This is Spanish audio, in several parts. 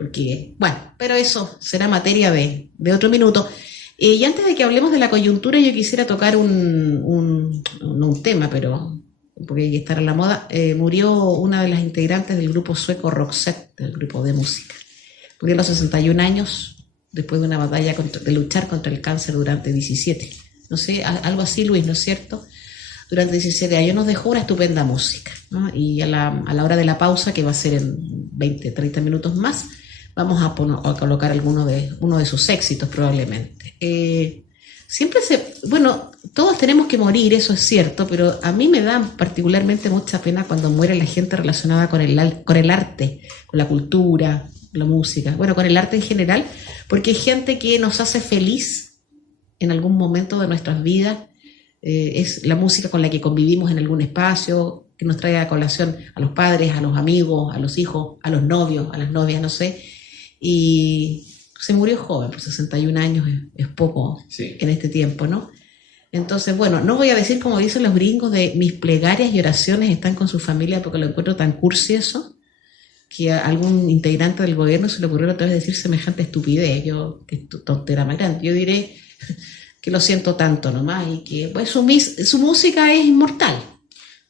porque, bueno, pero eso será materia de otro minuto. Y antes de que hablemos de la coyuntura, yo quisiera tocar no un tema, pero porque hay que estar a la moda. Murió una de las integrantes del grupo sueco Roxette, del grupo de música. Murió a los 61 años, después de una batalla de luchar contra el cáncer durante 17. No sé, algo así, Luis, ¿no es cierto? Durante 17 años nos dejó una estupenda música, ¿no? Y a la hora de la pausa, que va a ser en 20, 30 minutos más, vamos a colocar uno de sus éxitos probablemente. Bueno, todos tenemos que morir, eso es cierto, pero a mí me da particularmente mucha pena cuando muere la gente relacionada con el arte, con la cultura, la música, bueno, con el arte en general, porque hay gente que nos hace feliz en algún momento de nuestras vidas. Es la música con la que convivimos en algún espacio, que nos trae a colación a los padres, a los amigos, a los hijos, a los novios, a las novias, no sé. Y se murió joven, por 61 años es poco, sí, en este tiempo, ¿no? Entonces, bueno, no voy a decir como dicen los gringos de mis plegarias y oraciones están con su familia, porque lo encuentro tan cursi eso, que a algún integrante del gobierno se le ocurrió otra vez decir semejante estupidez. Que tontera más grande. Yo diré que lo siento tanto nomás y que pues su música es inmortal.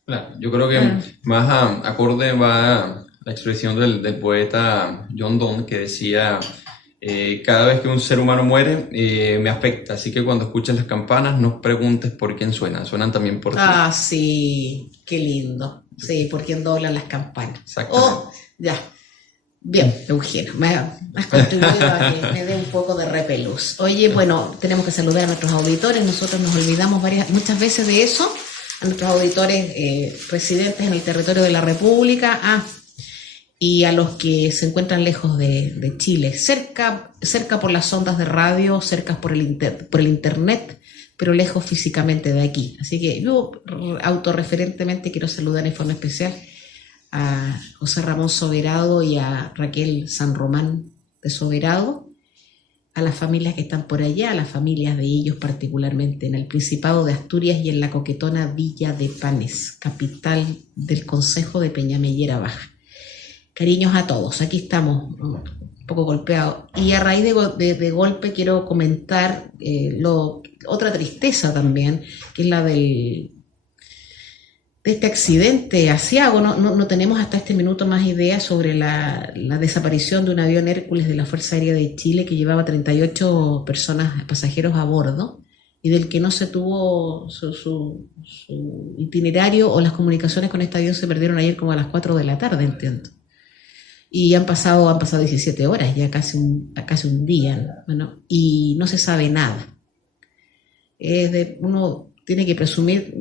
Claro, yo creo que más acorde va la expresión del poeta John Donne, que decía: cada vez que un ser humano muere me afecta, así que cuando escuches las campanas no preguntes por quién suenan, suenan también por ti. Ah, sí, qué lindo. Sí, por quién doblan las campanas. Exactamente. Oh, ya. Bien, Eugenio, me has contribuido a que me dé un poco de repelús. Oye, bueno, tenemos que saludar a nuestros auditores. Nosotros nos olvidamos muchas veces de eso. A nuestros auditores residentes en el territorio de la República. Y a los que se encuentran lejos de Chile, cerca por las ondas de radio, cerca por el internet, pero lejos físicamente de aquí. Así que yo autorreferentemente quiero saludar en forma especial a José Ramón Soberado y a Raquel San Román de Soberado, a las familias que están por allá, a las familias de ellos particularmente en el Principado de Asturias y en la coquetona Villa de Panes, capital del concejo de Peñamellera Baja. Cariños a todos, aquí estamos un poco golpeados. Y a raíz de golpe quiero comentar otra tristeza también, que es la de este accidente asiago. No tenemos hasta este minuto más ideas sobre la desaparición de un avión Hércules de la Fuerza Aérea de Chile que llevaba 38 pasajeros a bordo y del que no se tuvo su itinerario, o las comunicaciones con este avión se perdieron ayer como a las 4 de la tarde, entiendo. Y han pasado 17 horas, ya casi un día, bueno, y no se sabe nada. Uno tiene que presumir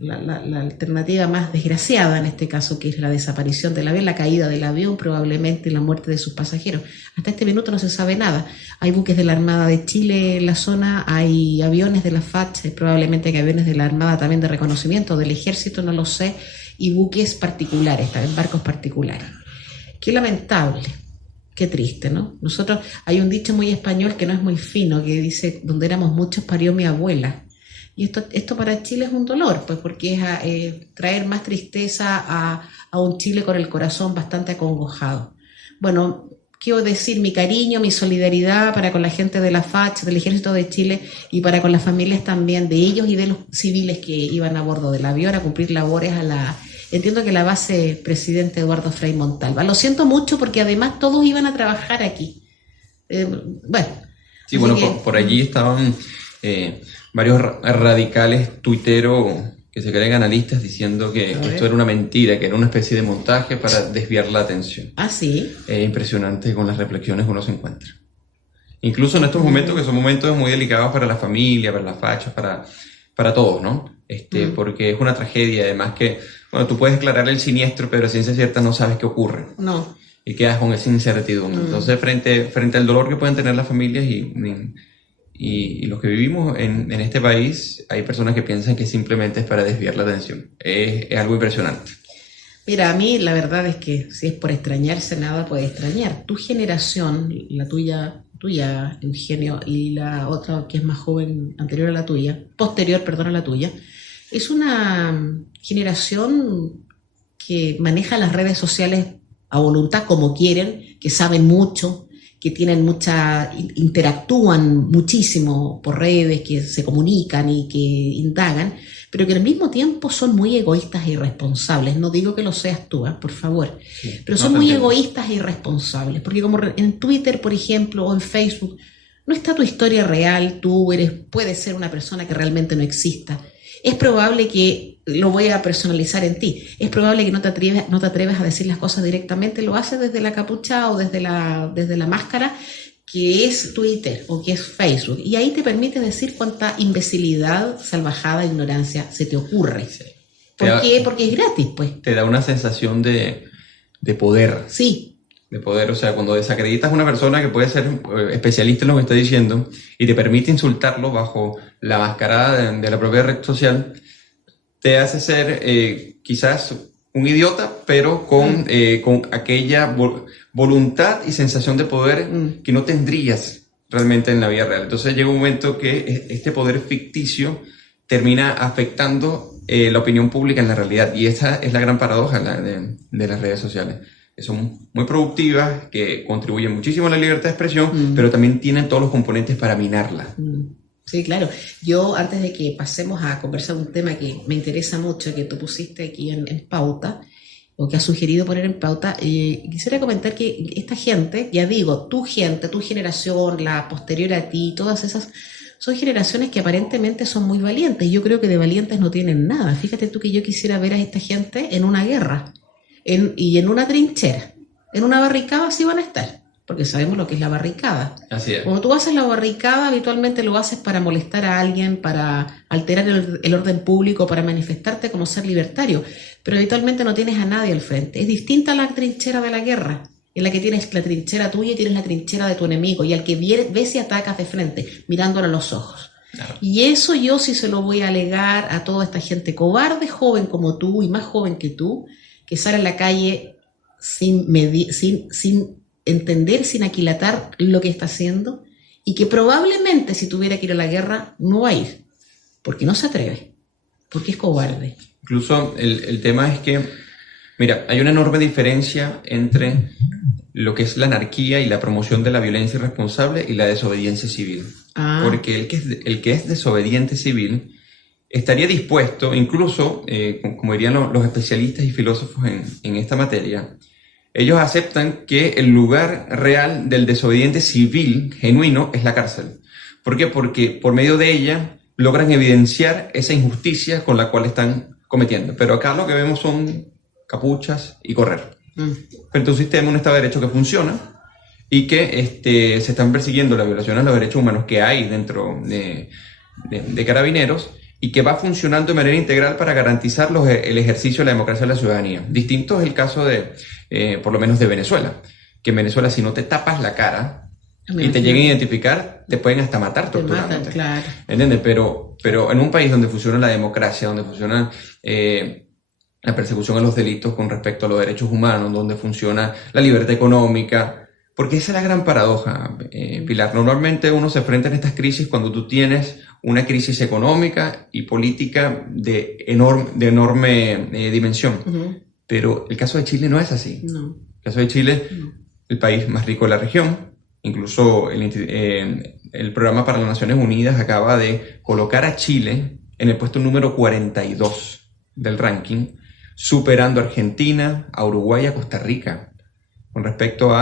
la alternativa más desgraciada en este caso, que es la desaparición del avión, la caída del avión, probablemente la muerte de sus pasajeros. Hasta este minuto no se sabe nada. Hay buques de la Armada de Chile en la zona, hay aviones de la FACH, probablemente hay aviones de la Armada también de reconocimiento, del Ejército, no lo sé, y buques particulares, también barcos particulares. Qué lamentable, qué triste, ¿no? Hay un dicho muy español que no es muy fino, que dice: donde éramos muchos parió mi abuela. Y esto para Chile es un dolor, pues, porque es traer más tristeza a un Chile con el corazón bastante acongojado. Bueno, quiero decir mi cariño, mi solidaridad para con la gente de la FACH, del Ejército de Chile, y para con las familias también de ellos y de los civiles que iban a bordo del avión a cumplir labores entiendo que la base Presidente Eduardo Frei Montalva. Lo siento mucho porque además todos iban a trabajar aquí. Bueno. Sí, bueno, por allí estaban varios radicales tuiteros que se creen analistas diciendo que esto era una mentira, que era una especie de montaje para desviar la atención. Ah, sí. Es impresionante con las reflexiones que uno se encuentra. Incluso en estos momentos, que son momentos muy delicados para la familia, para las fachas, para todos, ¿no? Porque es una tragedia, además que, bueno, tú puedes declarar el siniestro, pero a ciencia cierta no sabes qué ocurre. No. Y quedas con esa incertidumbre. Entonces, frente al dolor que pueden tener las familias y los que vivimos en este país, hay personas que piensan que simplemente es para desviar la atención. Es algo impresionante. Mira, a mí la verdad es que si es por extrañarse, nada puede extrañar. Tu generación, la tuya, Eugenio, y la otra que es más joven, posterior a la tuya, es una generación que maneja las redes sociales a voluntad como quieren, que saben mucho, que tienen interactúan muchísimo por redes, que se comunican y que indagan, pero que al mismo tiempo son muy egoístas e irresponsables. No digo que lo seas tú, por favor, pero son muy egoístas e irresponsables, porque como en Twitter, por ejemplo, o en Facebook, no está tu historia real, puedes ser una persona que realmente no exista. Es probable que, lo voy a personalizar en ti, es probable que no te atreves a decir las cosas directamente, lo haces desde la capucha o desde la máscara que es Twitter o que es Facebook, y ahí te permite decir cuánta imbecilidad, salvajada, ignorancia se te ocurre. Sí. ¿Por qué? Porque es gratis, pues. Te da una sensación de poder. Sí. De poder, o sea, cuando desacreditas a una persona que puede ser especialista en lo que está diciendo y te permite insultarlo bajo la mascarada de la propia red social, te hace ser quizás un idiota, pero con aquella voluntad y sensación de poder que no tendrías realmente en la vida real. Entonces llega un momento que este poder ficticio termina afectando la opinión pública en la realidad, y esta es la gran paradoja de las redes sociales. Son muy productivas, que contribuyen muchísimo a la libertad de expresión, pero también tienen todos los componentes para minarla. Sí, claro. Yo, antes de que pasemos a conversar un tema que me interesa mucho, que tú pusiste aquí en pauta, o que has sugerido poner en pauta, quisiera comentar que esta gente, ya digo, tu generación, la posterior a ti, todas esas, son generaciones que aparentemente son muy valientes. Yo creo que de valientes no tienen nada. Fíjate tú que yo quisiera ver a esta gente en una guerra. Y en una trinchera, en una barricada sí van a estar, porque sabemos lo que es la barricada. Así es. Cuando tú haces la barricada, habitualmente lo haces para molestar a alguien, para alterar el orden público, para manifestarte como ser libertario, pero habitualmente no tienes a nadie al frente. Es distinta a la trinchera de la guerra, en la que tienes la trinchera tuya y tienes la trinchera de tu enemigo, y al que ves y atacas de frente, mirándolo a los ojos. Claro. Y eso yo sí se lo voy a alegar a toda esta gente cobarde, joven como tú y más joven que tú, que sale a la calle sin entender, sin aquilatar lo que está haciendo, y que probablemente si tuviera que ir a la guerra no va a ir, porque no se atreve, porque es cobarde. Incluso el tema es que, mira, hay una enorme diferencia entre lo que es la anarquía y la promoción de la violencia irresponsable y la desobediencia civil. Porque el que es desobediente civil estaría dispuesto, incluso, como dirían los especialistas y filósofos en esta materia, ellos aceptan que el lugar real del desobediente civil genuino es la cárcel. ¿Por qué? Porque por medio de ella logran evidenciar esa injusticia con la cual están cometiendo. Pero acá lo que vemos son capuchas y correr. Frente a un sistema, un Estado de Derecho que funciona y que se están persiguiendo las violaciones a los derechos humanos que hay dentro de Carabineros, y que va funcionando de manera integral para garantizar el ejercicio de la democracia de la ciudadanía. Distinto es el caso por lo menos de Venezuela, que en Venezuela, si no te tapas la cara y te llegan a identificar, te pueden hasta matar torturándote. Te matan, claro. ¿Entiendes? Pero en un país donde funciona la democracia, donde funciona la persecución a los delitos con respecto a los derechos humanos, donde funciona la libertad económica, porque esa es la gran paradoja, Pilar. Normalmente uno se enfrenta en estas crisis cuando tú tienes una crisis económica y política de enorme dimensión. Pero el caso de Chile no es así. No. El caso de Chile, el país más rico de la región, incluso el Programa para las Naciones Unidas acaba de colocar a Chile en el puesto número 42 del ranking, superando a Argentina, a Uruguay y a Costa Rica con respecto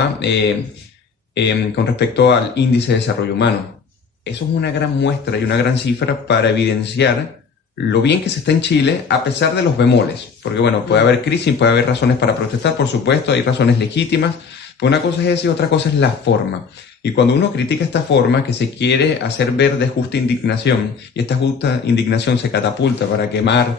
al índice de desarrollo humano. Eso es una gran muestra y una gran cifra para evidenciar lo bien que se está en Chile, a pesar de los bemoles. Porque bueno, puede haber crisis, puede haber razones para protestar, por supuesto, hay razones legítimas, pero una cosa es eso y otra cosa es la forma. Y cuando uno critica esta forma, que se quiere hacer ver de justa indignación, y esta justa indignación se catapulta para quemar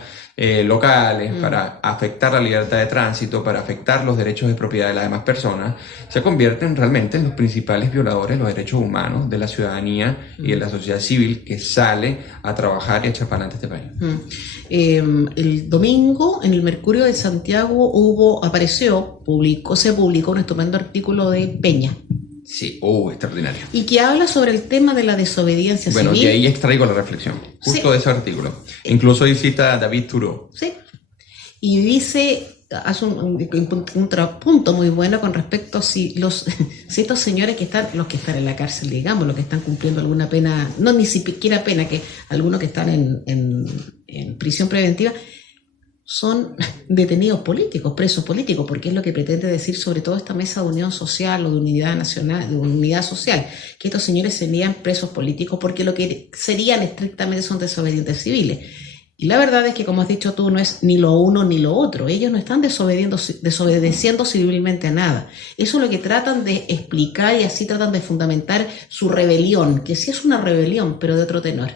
locales, para afectar la libertad de tránsito, para afectar los derechos de propiedad de las demás personas, se convierten realmente en los principales violadores de los derechos humanos de la ciudadanía y de la sociedad civil que sale a trabajar y a echar para adelante este país. El domingo en el Mercurio de Santiago se publicó un estupendo artículo de Peña. Sí, extraordinario. Y que habla sobre el tema de la desobediencia civil. Bueno, y ahí extraigo la reflexión, justo de ese artículo. Incluso ahí cita a David Thoreau. Sí. Y dice, hace un contrapunto muy bueno con respecto a si estos señores los que están en la cárcel, digamos, los que están cumpliendo alguna pena, no ni siquiera pena, que algunos que están en prisión preventiva, son detenidos políticos, presos políticos, porque es lo que pretende decir sobre todo esta mesa de unión social o de unidad nacional, de unidad social, que estos señores serían presos políticos porque lo que serían estrictamente son desobedientes civiles. Y la verdad es que, como has dicho tú, no es ni lo uno ni lo otro. Ellos no están desobedeciendo civilmente a nada. Eso es lo que tratan de explicar y así tratan de fundamentar su rebelión, que sí es una rebelión, pero de otro tenor.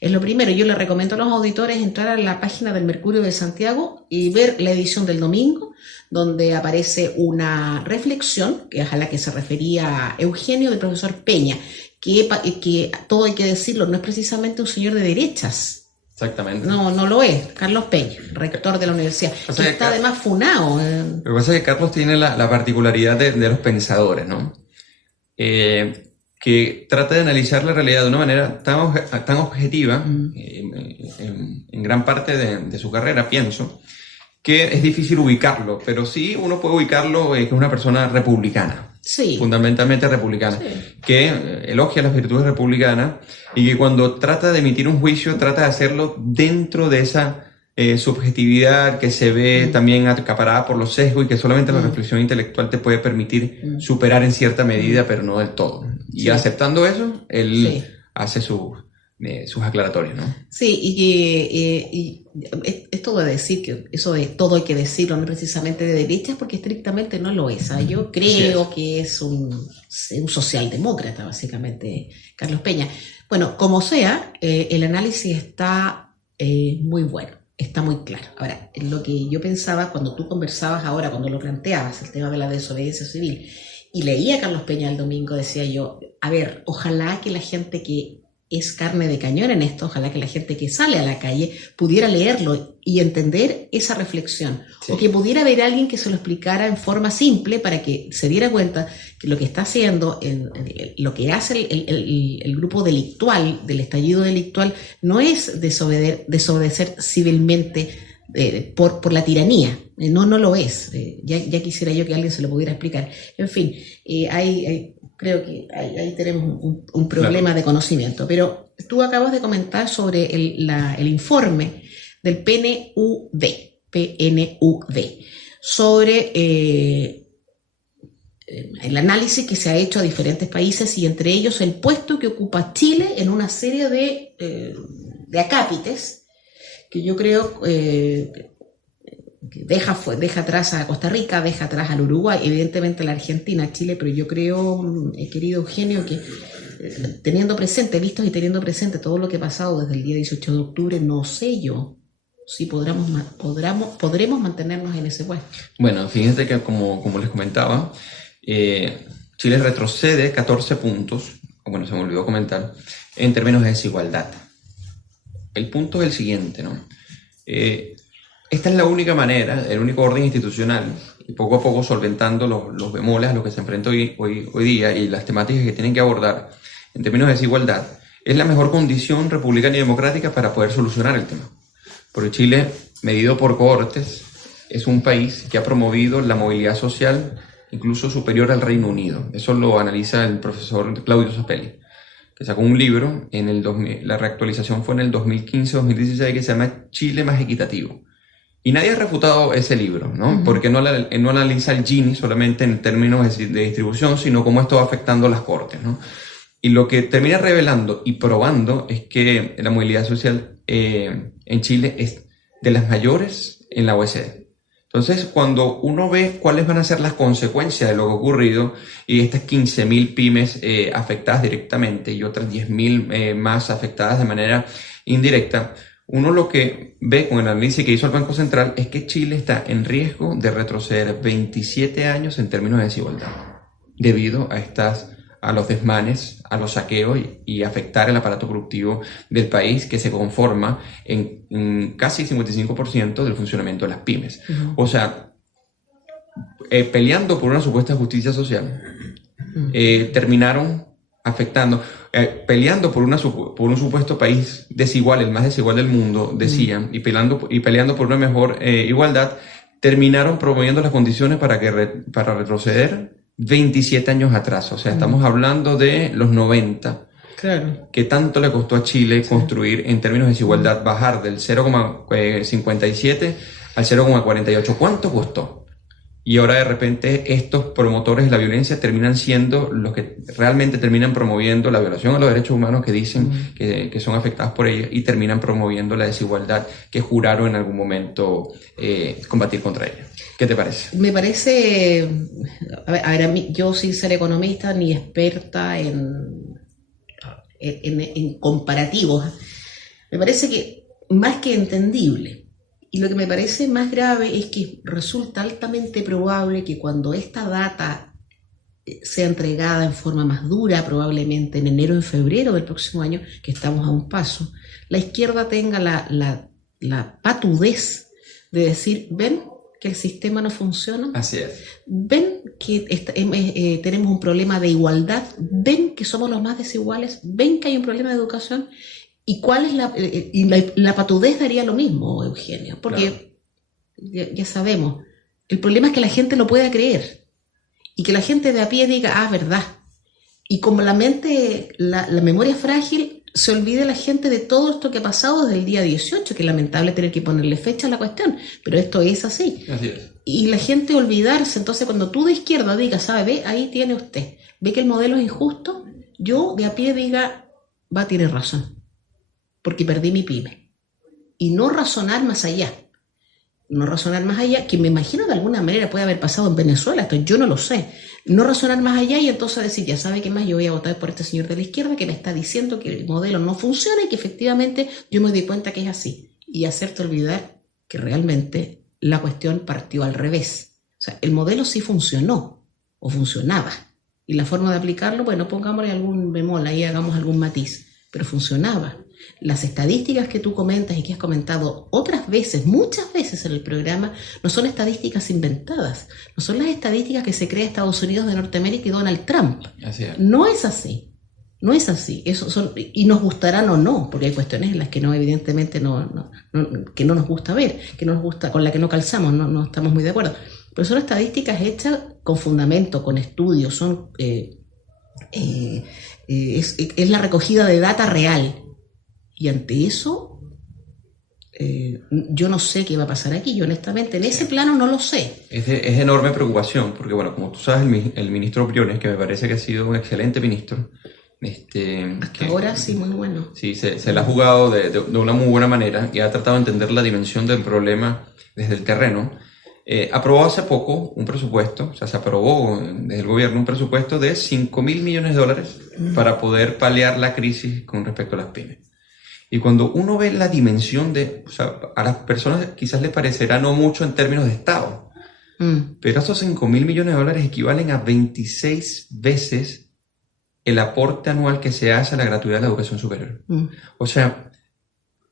Es lo primero. Yo les recomiendo a los auditores entrar a la página del Mercurio de Santiago y ver la edición del domingo, donde aparece una reflexión, que es a la que se refería Eugenio, del profesor Peña, que todo hay que decirlo, no es precisamente un señor de derechas. Exactamente. No lo es. Carlos Peña, rector de la universidad, que está además funado. Lo que pasa es que Carlos tiene la particularidad de los pensadores, ¿no? Que trata de analizar la realidad de una manera tan objetiva, en gran parte de su carrera, pienso, que es difícil ubicarlo, pero sí uno puede ubicarlo que es una persona republicana. Sí. Fundamentalmente republicana, sí, que elogia las virtudes republicanas y que cuando trata de emitir un juicio trata de hacerlo dentro de esa subjetividad que se ve también acaparada por los sesgos y que solamente la reflexión intelectual te puede permitir superar en cierta medida, pero no del todo. Y aceptando eso, él hace sus aclaratorios, ¿no? Sí, y esto de decir que eso de todo hay que decirlo, no precisamente de derechas, porque estrictamente no lo es. Yo creo que es un socialdemócrata, básicamente, Carlos Peña. Bueno, como sea, el análisis está muy bueno, está muy claro. Ahora, lo que yo pensaba cuando tú conversabas ahora, cuando lo planteabas, el tema de la desobediencia civil, y leía a Carlos Peña el domingo, decía yo, a ver, ojalá que la gente que es carne de cañón en esto, ojalá que la gente que sale a la calle pudiera leerlo y entender esa reflexión, o que pudiera haber alguien que se lo explicara en forma simple para que se diera cuenta que lo que está haciendo, lo que hace el grupo delictual, del estallido delictual, no es desobedecer civilmente por la tiranía, no lo es. Ya quisiera yo que alguien se lo pudiera explicar. En fin, creo que ahí tenemos un problema de conocimiento. Pero tú acabas de comentar sobre el informe del PNUD, sobre el análisis que se ha hecho a diferentes países y entre ellos el puesto que ocupa Chile en una serie de acápites que yo creo que deja atrás a Costa Rica, deja atrás al Uruguay, evidentemente la Argentina, Chile, pero yo creo, querido Eugenio, que vistos y teniendo presente todo lo que ha pasado desde el día 18 de octubre, no sé yo si podremos mantenernos en ese puesto. Bueno, fíjense que como les comentaba, Chile retrocede 14 puntos, bueno, se me olvidó comentar, en términos de desigualdad. El punto es el siguiente, ¿no? Esta es la única manera, el único orden institucional, y poco a poco solventando los bemoles a los que se enfrenta hoy día y las temáticas que tienen que abordar en términos de desigualdad, es la mejor condición republicana y democrática para poder solucionar el tema. Porque Chile, medido por cohortes, es un país que ha promovido la movilidad social incluso superior al Reino Unido. Eso lo analiza el profesor Claudio Zapelli, que sacó un libro, la reactualización fue en el 2015-2016, que se llama Chile más equitativo. Y nadie ha refutado ese libro, ¿no? Porque no analiza el Gini solamente en términos de distribución, sino cómo esto va afectando a las cortes, ¿no? Y lo que termina revelando y probando es que la movilidad social en Chile es de las mayores en la OECD. Entonces, cuando uno ve cuáles van a ser las consecuencias de lo que ha ocurrido y estas 15.000 pymes afectadas directamente y otras 10.000 más afectadas de manera indirecta, uno lo que ve con el análisis que hizo el Banco Central es que Chile está en riesgo de retroceder 27 años en términos de desigualdad debido a los desmanes, a los saqueos y afectar el aparato productivo del país, que se conforma en casi 55% del funcionamiento de las pymes. O sea, peleando por una supuesta justicia social, terminaron afectando, peleando por un supuesto país desigual, el más desigual del mundo, decían, y peleando por una mejor igualdad, terminaron promoviendo las condiciones para retroceder 27 años atrás. O sea, estamos hablando de los 90. Claro. ¿Qué tanto le costó a Chile construir en términos de desigualdad, bajar del 0,57 al 0,48? ¿Cuánto costó? Y ahora de repente estos promotores de la violencia terminan siendo los que realmente terminan promoviendo la violación a los derechos humanos que dicen que son afectados por ellos, y terminan promoviendo la desigualdad que juraron en algún momento combatir contra ella. ¿Qué te parece? Me parece, a mí, yo sin ser economista ni experta en comparativos, me parece que más que entendible. Y lo que me parece más grave es que resulta altamente probable que cuando esta data sea entregada en forma más dura, probablemente en enero o en febrero del próximo año, que estamos a un paso, la izquierda tenga la patudez de decir, ven que el sistema no funciona, Así es. ven que tenemos un problema de igualdad, ven que somos los más desiguales, ven que hay un problema de educación. ¿Y cuál es la patudez? Daría lo mismo, Eugenio, porque claro, ya sabemos, el problema es que la gente lo pueda creer y que la gente de a pie diga, verdad. Y como la memoria es frágil, se olvide la gente de todo esto que ha pasado desde el día 18, que es lamentable tener que ponerle fecha a la cuestión, pero esto es así. Así es. Y la gente olvidarse, entonces cuando tú de izquierda digas, ve, ahí tiene usted, ve que el modelo es injusto, yo de a pie diga, tiene razón, porque perdí mi pyme. Y no razonar más allá. No razonar más allá, que me imagino de alguna manera puede haber pasado en Venezuela, esto yo no lo sé. No razonar más allá y entonces decir, ya sabe qué más, yo voy a votar por este señor de la izquierda que me está diciendo que el modelo no funciona y que efectivamente yo me doy cuenta que es así. Y hacerte olvidar que realmente la cuestión partió al revés. O sea, el modelo sí funcionó, o funcionaba. Y la forma de aplicarlo, bueno, pongámosle algún bemol, ahí hagamos algún matiz, pero funcionaba. Las estadísticas que tú comentas y que has comentado otras veces, muchas veces en el programa, no son estadísticas inventadas, no son las estadísticas que se crea Estados Unidos de Norteamérica y Donald Trump. Así es. No es así, no es así. Eso son, y nos gustarán o no, porque hay cuestiones en las que no, evidentemente que no nos gusta ver, que no nos gusta, con la que no calzamos, no estamos muy de acuerdo. Pero son estadísticas hechas con fundamento, con estudios, son es la recogida de data real. Y ante eso, yo no sé qué va a pasar aquí. Yo honestamente en ese plano no lo sé. Es de enorme preocupación, porque bueno, como tú sabes, el ministro Briones, que me parece que ha sido un excelente ministro, hasta ahora sí, muy bueno. Sí, se la ha jugado de una muy buena manera y ha tratado de entender la dimensión del problema desde el terreno. Aprobó hace poco un presupuesto, o sea, se aprobó desde el gobierno un presupuesto de $5.000 millones para poder paliar la crisis con respecto a las pymes. Y cuando uno ve la dimensión o sea, a las personas quizás les parecerá no mucho en términos de Estado, pero esos $5.000 millones equivalen a 26 veces el aporte anual que se hace a la gratuidad de la educación superior. O sea,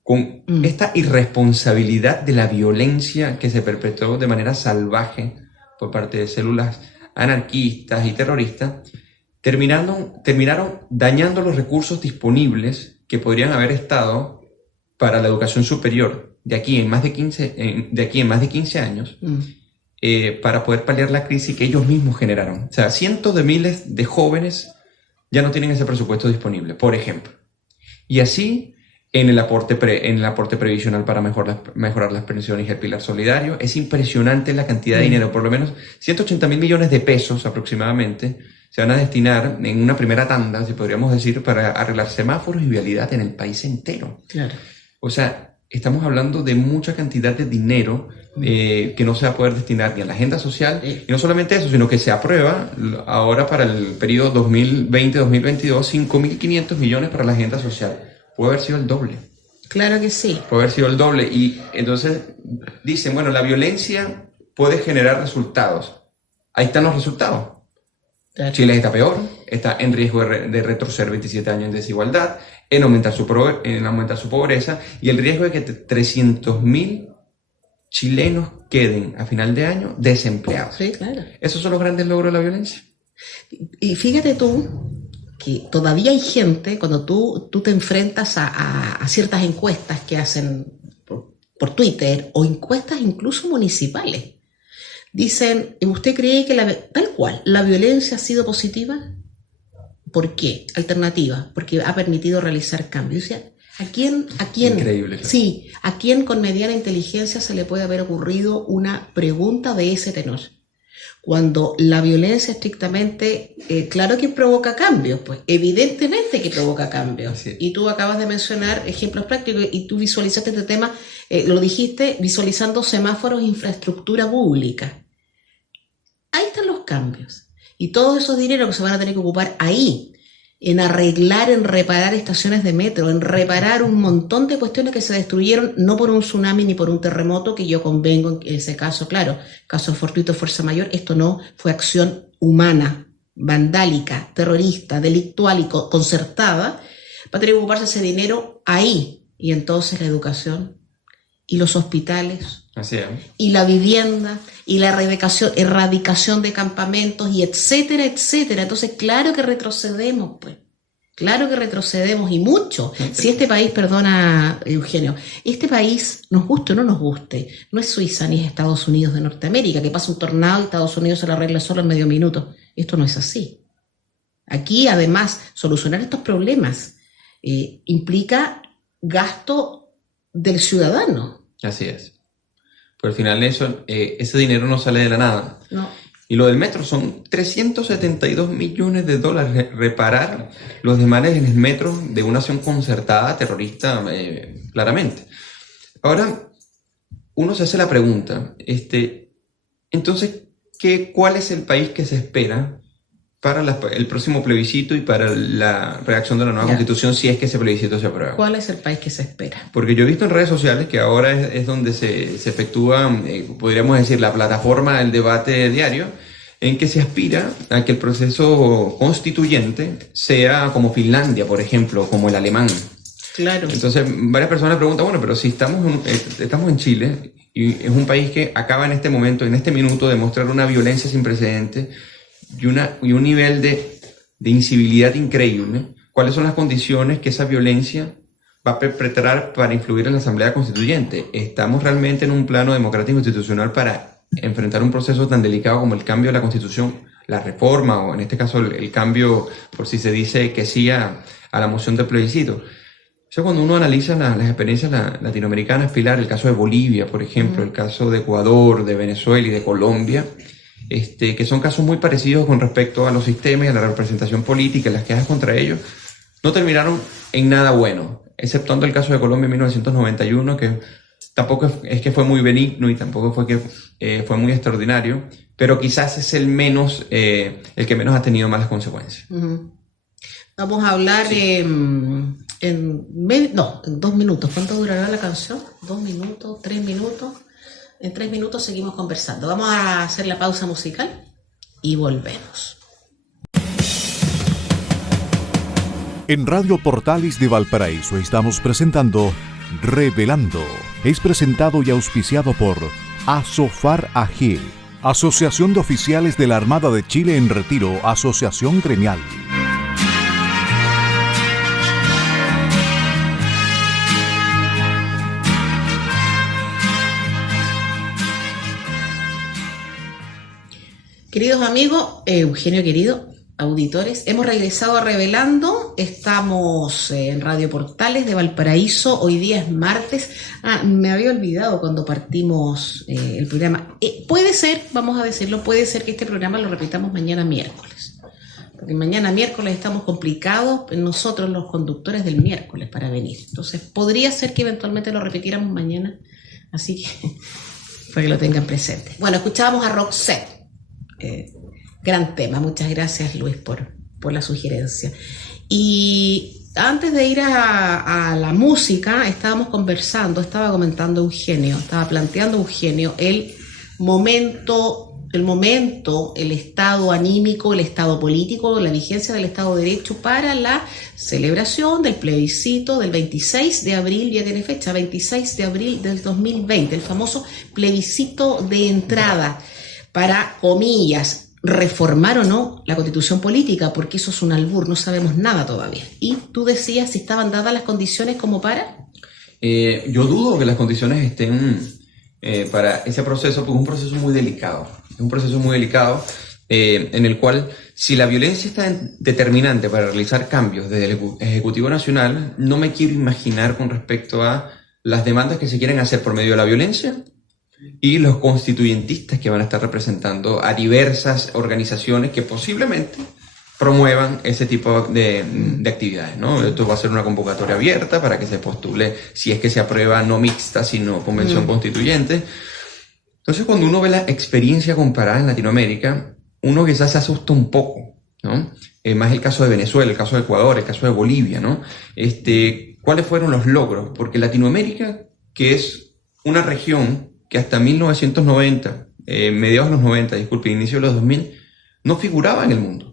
con esta irresponsabilidad de la violencia que se perpetró de manera salvaje por parte de células anarquistas y terroristas, terminaron dañando los recursos disponibles que podrían haber estado para la educación superior de aquí en más de 15 años, para poder paliar la crisis que ellos mismos generaron. O sea, cientos de miles de jóvenes ya no tienen ese presupuesto disponible, por ejemplo. Y así, en el aporte previsional para mejorar las pensiones y el pilar solidario, es impresionante la cantidad de dinero, por lo menos 180.000 millones de pesos aproximadamente, se van a destinar en una primera tanda, si podríamos decir, para arreglar semáforos y vialidad en el país entero. Claro. O sea, estamos hablando de mucha cantidad de dinero que no se va a poder destinar ni a la agenda social, y no solamente eso, sino que se aprueba ahora para el periodo 2020-2022 5.500 millones para la agenda social. Puede haber sido el doble. Claro que sí. Puede haber sido el doble. Y entonces dicen, bueno, la violencia puede generar resultados. Ahí están los resultados. Claro. Chile está peor, está en riesgo de retroceder 27 años en desigualdad, en aumentar su pobreza, y el riesgo de que 300.000 chilenos queden a final de año desempleados. Sí, claro. Esos son los grandes logros de la violencia. Y fíjate tú que todavía hay gente, cuando tú te enfrentas a ciertas encuestas que hacen por Twitter, o encuestas incluso municipales, Dicen, ¿usted cree que tal cual, la violencia ha sido positiva? ¿Por qué? Alternativa, porque ha permitido realizar cambios. O sea, ¿a quién? Increíble. Claro. Sí, ¿a quién con mediana inteligencia se le puede haber ocurrido una pregunta de ese tenor? Cuando la violencia estrictamente, claro que provoca cambios, pues evidentemente que provoca cambios. Sí. Y tú acabas de mencionar ejemplos prácticos y tú visualizaste este tema, lo dijiste, visualizando semáforos, infraestructura pública. Ahí están los cambios. Y todos esos dineros que se van a tener que ocupar ahí, en arreglar, en reparar estaciones de metro, en reparar un montón de cuestiones que se destruyeron no por un tsunami ni por un terremoto, que yo convengo en ese caso, claro, caso fortuito, fuerza mayor, esto no fue acción humana, vandálica, terrorista, delictual y concertada, va a tener que ocuparse ese dinero ahí, y entonces la educación y los hospitales, así es, y la vivienda, y la erradicación de campamentos, y etcétera, etcétera. Entonces, claro que retrocedemos, pues. Claro que retrocedemos, y mucho. Si este país, perdona, Eugenio, este país, nos guste o no nos guste, no es Suiza ni es Estados Unidos de Norteamérica, que pasa un tornado y Estados Unidos se lo arregla solo en medio minuto. Esto no es así. Aquí, además, solucionar estos problemas implica gasto del ciudadano. Así es. Pero al final ese dinero no sale de la nada. No. Y lo del metro son 372 millones de dólares reparar los desmanes en el metro de una acción concertada terrorista, claramente. Ahora, uno se hace la pregunta, entonces, ¿cuál es el país que se espera para el próximo plebiscito y para la redacción de la nueva Constitución, si es que ese plebiscito se aprueba? ¿Cuál es el país que se espera? Porque yo he visto en redes sociales que ahora es donde se efectúa, podríamos decir, la plataforma del debate diario, en que se aspira a que el proceso constituyente sea como Finlandia, por ejemplo, como el alemán. Claro. Entonces, varias personas preguntan, bueno, pero si estamos en Chile, y es un país que acaba en este momento, en este minuto, de mostrar una violencia sin precedentes, y un nivel de incivilidad increíble, ¿cuáles son las condiciones que esa violencia va a perpetrar para influir en la Asamblea Constituyente? ¿Estamos realmente en un plano democrático institucional para enfrentar un proceso tan delicado como el cambio de la Constitución, la reforma, o en este caso el cambio, por si se dice que sí a la moción de plebiscito? O sea, cuando uno analiza las experiencias latinoamericanas, Pilar, el caso de Bolivia, por ejemplo, el caso de Ecuador, de Venezuela y de Colombia, que son casos muy parecidos con respecto a los sistemas y a la representación política y las quejas contra ellos, no terminaron en nada bueno, exceptuando el caso de Colombia en 1991, que tampoco es que fue muy benigno y tampoco fue que fue muy extraordinario, pero quizás es el que menos ha tenido malas consecuencias. Uh-huh. Vamos a hablar en 2 minutos. ¿Cuánto durará la canción? 2 minutos, 3 minutos. En 3 minutos seguimos conversando. Vamos a hacer la pausa musical y volvemos. En Radio Portales de Valparaíso estamos presentando Revelando. Es presentado y auspiciado por Asofar AG, Asociación de Oficiales de la Armada de Chile en Retiro, Asociación Gremial. Queridos amigos, Eugenio querido, auditores, hemos regresado a Revelando, estamos en Radio Portales de Valparaíso, hoy día es martes. Me había olvidado cuando partimos el programa. Puede ser, vamos a decirlo, puede ser que este programa lo repitamos mañana miércoles, porque mañana miércoles estamos complicados nosotros los conductores del miércoles para venir, entonces podría ser que eventualmente lo repitiéramos mañana, así que para que lo tengan presente. Bueno, escuchábamos a Roxette. Gran tema, muchas gracias Luis por la sugerencia. Y antes de ir a la música, estaba comentando Eugenio, estaba planteando Eugenio el momento, el estado anímico, el estado político, la vigencia del Estado de Derecho para la celebración del plebiscito del 26 de abril, ya tiene fecha, 26 de abril del 2020, el famoso plebiscito de entrada para, comillas, reformar o no la Constitución política, porque eso es un albur, no sabemos nada todavía. Y tú decías si estaban dadas las condiciones como para... Yo dudo que las condiciones estén para ese proceso, porque es un proceso muy delicado. Es un proceso muy delicado en el cual, si la violencia está determinante para realizar cambios desde el Ejecutivo Nacional, no me quiero imaginar con respecto a las demandas que se quieren hacer por medio de la violencia y los constituyentistas que van a estar representando a diversas organizaciones que posiblemente promuevan ese tipo de actividades, ¿no? Esto va a ser una convocatoria abierta para que se postule, si es que se aprueba no mixta, sino convención constituyente. Entonces, cuando uno ve la experiencia comparada en Latinoamérica, uno quizás se asusta un poco, ¿no? Más el caso de Venezuela, el caso de Ecuador, el caso de Bolivia, ¿no? ¿Cuáles fueron los logros? Porque Latinoamérica, que es una región que hasta 1990, mediados de los 90, disculpe, inicio de los 2000, no figuraba en el mundo.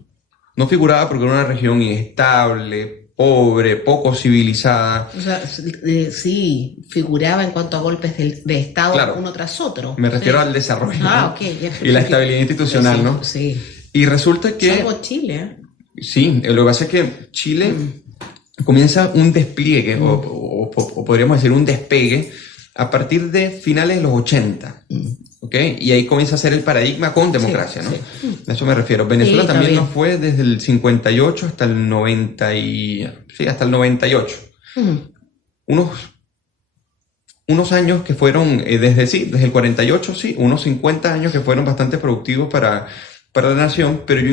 No figuraba porque era una región inestable, pobre, poco civilizada. O sea, sí, figuraba en cuanto a golpes de Estado, claro, uno tras otro. Me refiero al desarrollo, ¿no? Ok. Y la estabilidad institucional, sí, ¿no? Sí. Y resulta que... Salvo Chile, ¿eh? Sí, lo que pasa es que Chile comienza un despliegue, o podríamos decir un despegue, a partir de finales de los 80. ¿Ok? Y ahí comienza a ser el paradigma con democracia, ¿no? Sí. A eso me refiero. Venezuela también no fue desde el 58 hasta el 90 hasta el 98. Unos años que fueron, desde el 48, sí, unos 50 años que fueron bastante productivos para la nación, pero yo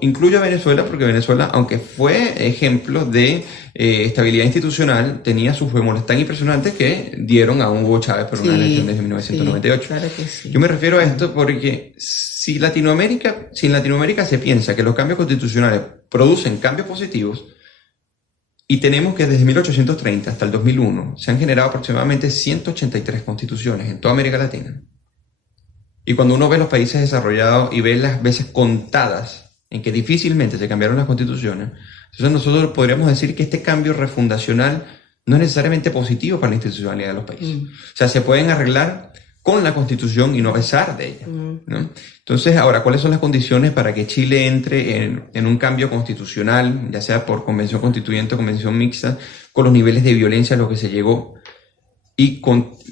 incluyo a Venezuela porque Venezuela, aunque fue ejemplo de estabilidad institucional, tenía sus bemoles tan impresionantes que dieron a un Hugo Chávez por unas elecciones de 1998. Sí, claro que sí. Yo me refiero a esto porque si en Latinoamérica se piensa que los cambios constitucionales producen cambios positivos, y tenemos que desde 1830 hasta el 2001 se han generado aproximadamente 183 constituciones en toda América Latina. Y cuando uno ve los países desarrollados y ve las veces contadas en que difícilmente se cambiaron las constituciones, entonces nosotros podríamos decir que este cambio refundacional no es necesariamente positivo para la institucionalidad de los países. O sea, se pueden arreglar con la Constitución y no a pesar de ella, ¿no? Entonces, ahora, ¿cuáles son las condiciones para que Chile entre en un cambio constitucional, ya sea por convención constituyente o convención mixta, con los niveles de violencia a los que se llegó y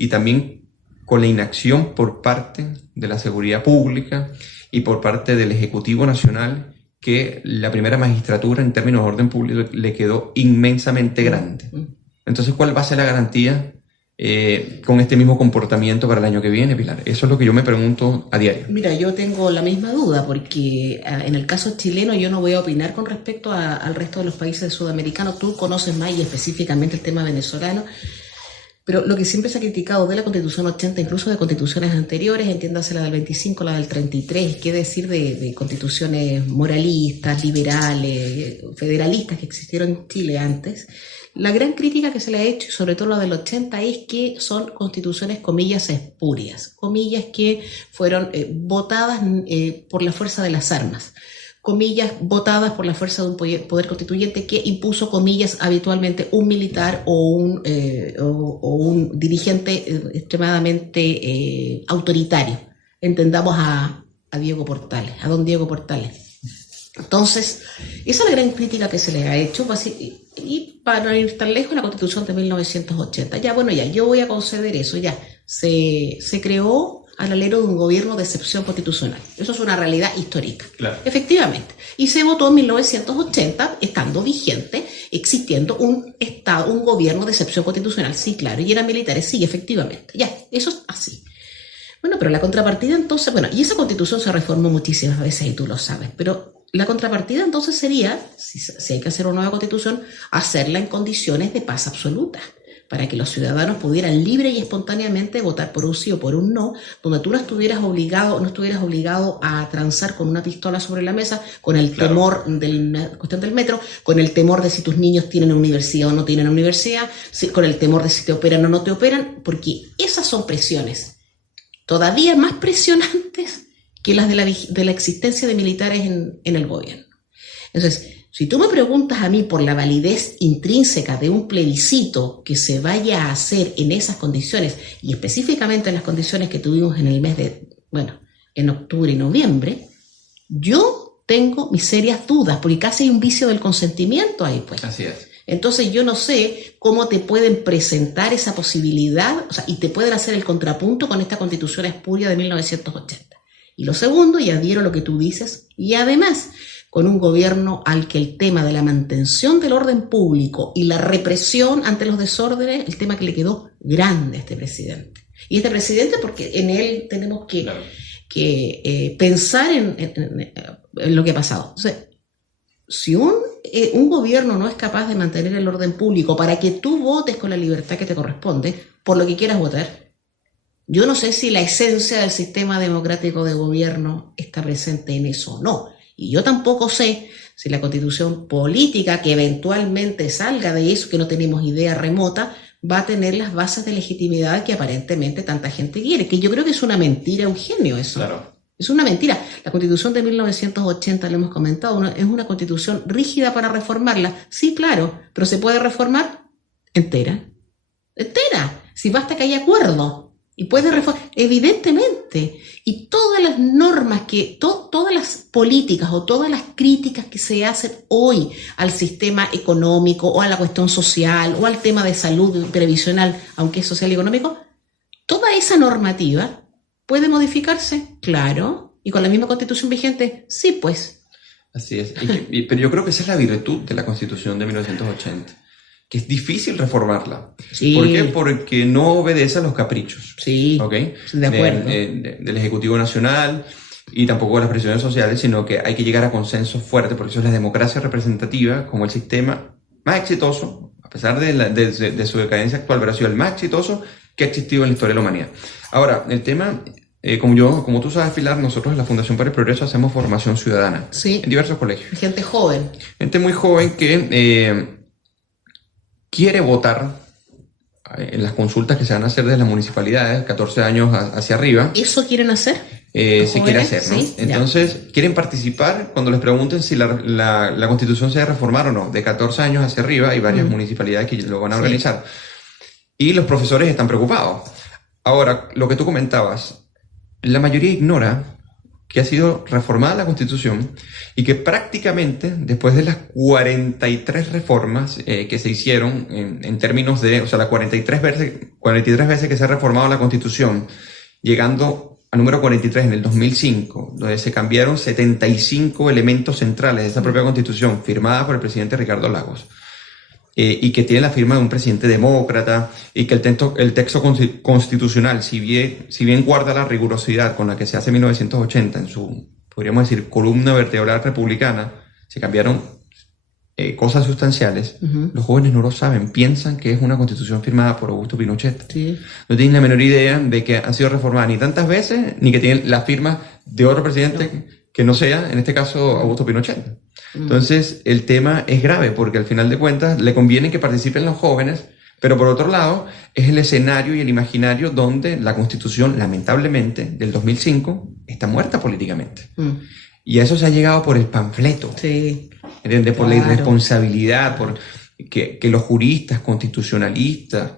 también con la inacción por parte de la seguridad pública y por parte del Ejecutivo Nacional, que la primera magistratura en términos de orden público le quedó inmensamente grande? Entonces, ¿cuál va a ser la garantía con este mismo comportamiento para el año que viene, Pilar? Eso es lo que yo me pregunto a diario. Mira, yo tengo la misma duda porque en el caso chileno yo no voy a opinar con respecto al resto de los países sudamericanos. Tú conoces más y específicamente el tema venezolano. Pero lo que siempre se ha criticado de la Constitución 80, incluso de constituciones anteriores, entiéndase la del 25, la del 33, qué decir de constituciones moralistas, liberales, federalistas que existieron en Chile antes, la gran crítica que se le ha hecho, y sobre todo la del 80, es que son constituciones, comillas, espurias, comillas que fueron votadas por la fuerza de las armas, comillas, votadas por la fuerza de un poder constituyente que impuso, comillas, habitualmente un militar o un dirigente extremadamente autoritario. Entendamos a Diego Portales, a don Diego Portales. Entonces, esa es la gran crítica que se le ha hecho, y para no ir tan lejos, la Constitución de 1980. Ya, bueno, ya, yo voy a conceder eso, ya. Se creó al alero de un gobierno de excepción constitucional. Eso es una realidad histórica. Claro. Efectivamente. Y se votó en 1980, estando vigente, existiendo un gobierno de excepción constitucional. Sí, claro. Y eran militares. Sí, efectivamente. Ya, eso es así. Bueno, pero la contrapartida entonces, y esa constitución se reformó muchísimas veces y tú lo sabes, pero la contrapartida entonces sería, si hay que hacer una nueva constitución, hacerla en condiciones de paz absoluta, para que los ciudadanos pudieran libre y espontáneamente votar por un sí o por un no, donde tú no estuvieras obligado a transar con una pistola sobre la mesa, con el temor de la cuestión del metro, con el temor de si tus niños tienen universidad o no tienen universidad, con el temor de si te operan o no te operan, porque esas son presiones todavía más presionantes que las de la existencia de militares en el gobierno. Entonces, si tú me preguntas a mí por la validez intrínseca de un plebiscito que se vaya a hacer en esas condiciones, y específicamente en las condiciones que tuvimos en el mes en octubre y noviembre, yo tengo mis serias dudas, porque casi hay un vicio del consentimiento ahí, pues. Así es. Entonces yo no sé cómo te pueden presentar esa posibilidad, o sea, y te pueden hacer el contrapunto con esta constitución espuria de 1980. Y lo segundo, y adhiero a lo que tú dices, y además con un gobierno al que el tema de la mantención del orden público y la represión ante los desórdenes, el tema que le quedó grande a este presidente. Y este presidente, porque en él tenemos que, Claro. pensar en lo que ha pasado. O sea, si un gobierno no es capaz de mantener el orden público para que tú votes con la libertad que te corresponde, por lo que quieras votar, yo no sé si la esencia del sistema democrático de gobierno está presente en eso o no. Y yo tampoco sé si la constitución política que eventualmente salga de eso, que no tenemos idea remota, va a tener las bases de legitimidad que aparentemente tanta gente quiere. Que yo creo que es una mentira, Eugenio, eso. Claro. Es una mentira. La constitución de 1980, lo hemos comentado, es una constitución rígida para reformarla. Sí, claro, pero se puede reformar entera. Entera. Si basta que haya acuerdo. Y puede reformar, evidentemente. Y todas las normas todas las políticas o todas las críticas que se hacen hoy al sistema económico o a la cuestión social o al tema de salud previsional, aunque es social y económico, toda esa normativa puede modificarse, claro, y con la misma constitución vigente, sí, pues. Así es. Pero yo creo que esa es la virtud de la Constitución de 1980, que es difícil reformarla. Sí. ¿Por qué? Porque no obedece a los caprichos. Sí, ¿Ok? de acuerdo. Del Ejecutivo Nacional y tampoco de las presiones sociales, sino que hay que llegar a consensos fuertes, porque eso es la democracia representativa como el sistema más exitoso, a pesar de su decadencia actual, pero ha sido el más exitoso que ha existido en la historia de la humanidad. Ahora, el tema, como tú sabes, Pilar, nosotros en la Fundación para el Progreso hacemos formación ciudadana Sí. en diversos colegios. Gente joven. Gente muy joven que quiere votar en las consultas que se van a hacer desde las municipalidades, 14 años hacia arriba. ¿Eso quieren hacer? Se quiere hacer, ¿no? Sí, Entonces, quieren participar cuando les pregunten si la Constitución se debe reformar o no. De 14 años hacia arriba hay varias municipalidades que lo van a organizar. Y los profesores están preocupados. Ahora, lo que tú comentabas, la mayoría ignora que ha sido reformada la Constitución y que prácticamente después de las 43 reformas que se hicieron en términos de, o sea, las 43 veces que se ha reformado la Constitución, llegando al número 43 en el 2005, donde se cambiaron 75 elementos centrales de esa propia Constitución, firmada por el presidente Ricardo Lagos, y que tiene la firma de un presidente demócrata, y que el texto constitucional, si bien guarda la rigurosidad con la que se hace en 1980 en su, podríamos decir, columna vertebral republicana, se cambiaron cosas sustanciales. Los jóvenes no lo saben, piensan que es una constitución firmada por Augusto Pinochet. Sí. No tienen la menor idea de que ha sido reformada ni tantas veces, ni que tiene la firma de otro presidente que no sea, en este caso, Augusto Pinochet. Entonces, el tema es grave porque al final de cuentas le conviene que participen los jóvenes, pero por otro lado, es el escenario y el imaginario donde la Constitución, lamentablemente, del 2005, está muerta políticamente. Y a eso se ha llegado por el panfleto, Sí. ¿entiendes? Por la Claro. irresponsabilidad, por que los juristas, constitucionalistas,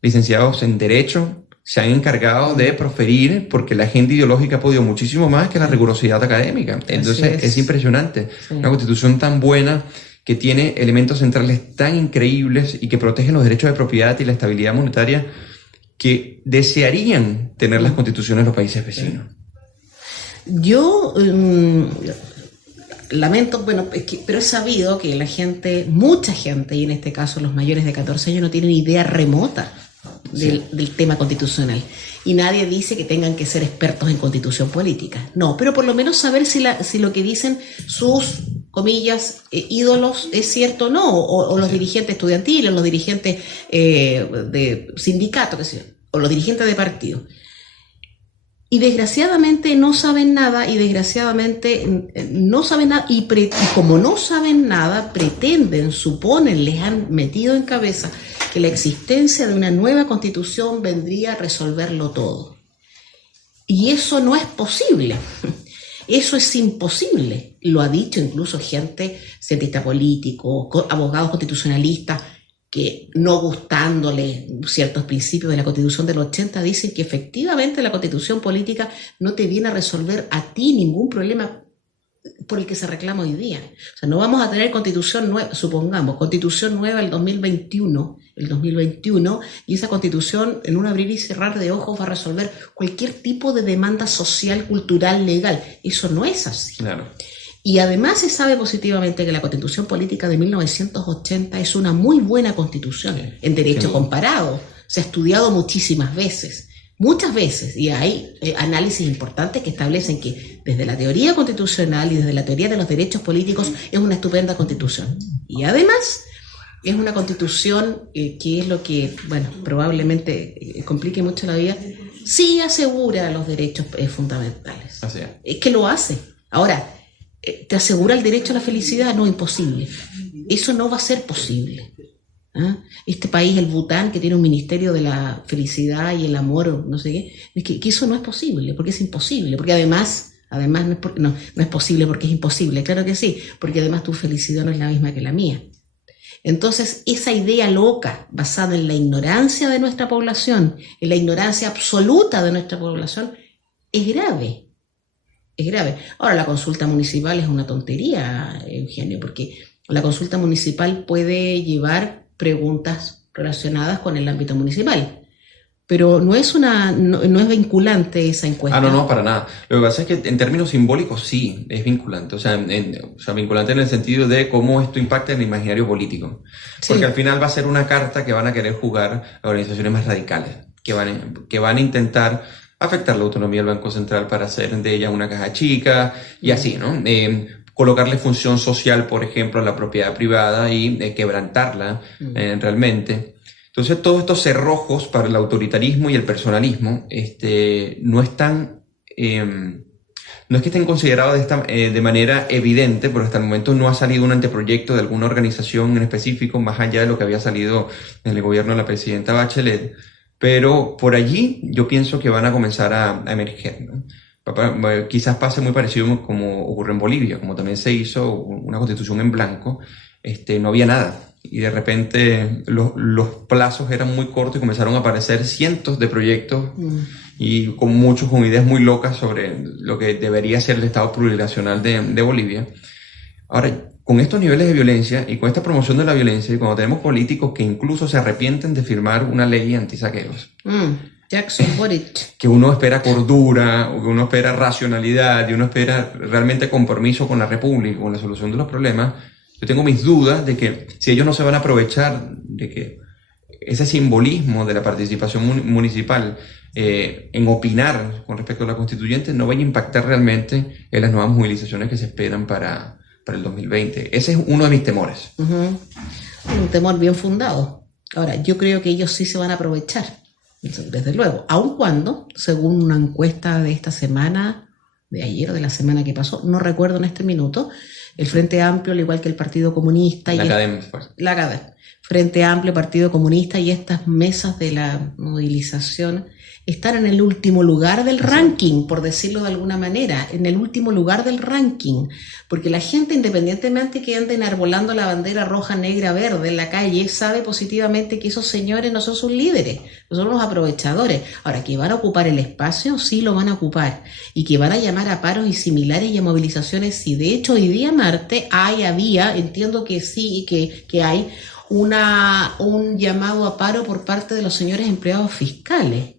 licenciados en Derecho, se han encargado de proferir, porque la agenda ideológica ha podido muchísimo más que la rigurosidad académica. Entonces es impresionante. Sí. Una constitución tan buena, que tiene elementos centrales tan increíbles y que protege los derechos de propiedad y la estabilidad monetaria, que desearían tener las constituciones de los países vecinos. Yo lamento, bueno, pero he sabido que la gente, mucha gente, y en este caso los mayores de 14 años, no tienen idea remota del tema constitucional. Y nadie dice que tengan que ser expertos en constitución política. No, pero por lo menos saber si lo que dicen sus, comillas, ídolos es cierto o no, o los dirigentes estudiantiles, los dirigentes de sindicatos, qué sé yo, o los dirigentes de partido. Y desgraciadamente no saben nada, y como no saben nada, pretenden, suponen, les han metido en cabeza que la existencia de una nueva constitución vendría a resolverlo todo. Y eso no es posible. Eso es imposible. Lo ha dicho incluso gente, cientista político, abogados constitucionalistas, que no gustándole ciertos principios de la Constitución del 80, dicen que efectivamente la Constitución política no te viene a resolver a ti ningún problema por el que se reclama hoy día. O sea, no vamos a tener constitución nueva, supongamos, constitución nueva el 2021, y esa constitución en un abrir y cerrar de ojos va a resolver cualquier tipo de demanda social, cultural, legal. Eso no es así. Claro. Y además se sabe positivamente que la Constitución Política de 1980 es una muy buena constitución, Sí, en derecho sí. comparado. Se ha estudiado muchísimas veces, y hay análisis importantes que establecen que desde la teoría constitucional y desde la teoría de los derechos políticos es una estupenda constitución. Y además es una constitución que es lo que, bueno, probablemente complique mucho la vida, sí asegura los derechos fundamentales. Así es. Es que lo hace. Ahora, ¿te asegura el derecho a la felicidad? No, imposible. Eso no va a ser posible. ¿Ah? Este país, el Bután, que tiene un ministerio de la felicidad y el amor, no sé qué, es que eso no es posible, porque es imposible, porque además no es posible porque es imposible, claro que sí, porque además tu felicidad no es la misma que la mía. Entonces, esa idea loca, basada en la ignorancia de nuestra población, en la ignorancia absoluta de nuestra población, es grave. Es grave. Ahora, la consulta municipal es una tontería, Eugenio, porque la consulta municipal puede llevar preguntas relacionadas con el ámbito municipal, pero no es vinculante esa encuesta. No, para nada. Lo que pasa es que en términos simbólicos sí es vinculante, o sea, vinculante en el sentido de cómo esto impacta en el imaginario político, porque Sí. al final va a ser una carta que van a querer jugar a organizaciones más radicales, que van a intentar afectar la autonomía del Banco Central para hacer de ella una caja chica y así, ¿no? Colocarle función social, por ejemplo, a la propiedad privada y quebrantarla realmente. Entonces, todos estos cerrojos para el autoritarismo y el personalismo no están, no es que estén considerados de manera evidente, porque hasta el momento no ha salido un anteproyecto de alguna organización en específico, más allá de lo que había salido en el gobierno de la presidenta Bachelet, pero por allí yo pienso que van a comenzar a emerger, ¿no? Quizás pase muy parecido como ocurre en Bolivia, como también se hizo una constitución en blanco, no había nada. Y de repente los plazos eran muy cortos y comenzaron a aparecer cientos de proyectos y muchos con ideas muy locas sobre lo que debería ser el Estado plurinacional de Bolivia. Ahora, con estos niveles de violencia y con esta promoción de la violencia, y cuando tenemos políticos que incluso se arrepienten de firmar una ley antisaqueos, Jackson Boric. que uno espera cordura, o que uno espera racionalidad, y uno espera realmente compromiso con la República, con la solución de los problemas, yo tengo mis dudas de que si ellos no se van a aprovechar de que ese simbolismo de la participación municipal en opinar con respecto a la constituyente no vaya a impactar realmente en las nuevas movilizaciones que se esperan para el 2020. Ese es uno de mis temores. Un temor bien fundado. Ahora, yo creo que ellos sí se van a aprovechar, desde luego, aun cuando, según una encuesta de esta semana, de ayer o de la semana que pasó, no recuerdo en este minuto, el Frente Amplio, al igual que el Partido Comunista y la CADEM, Frente Amplio, Partido Comunista y estas mesas de la movilización están en el último lugar del ranking, por decirlo de alguna manera, en el último lugar del ranking, porque la gente, independientemente que anden arbolando la bandera roja, negra, verde en la calle, sabe positivamente que esos señores no son sus líderes, no son los aprovechadores. Ahora, que van a ocupar el espacio, sí lo van a ocupar, y que van a llamar a paros y similares y a movilizaciones, sí. De hecho, hoy día martes entiendo que sí, que hay un llamado a paro por parte de los señores empleados fiscales.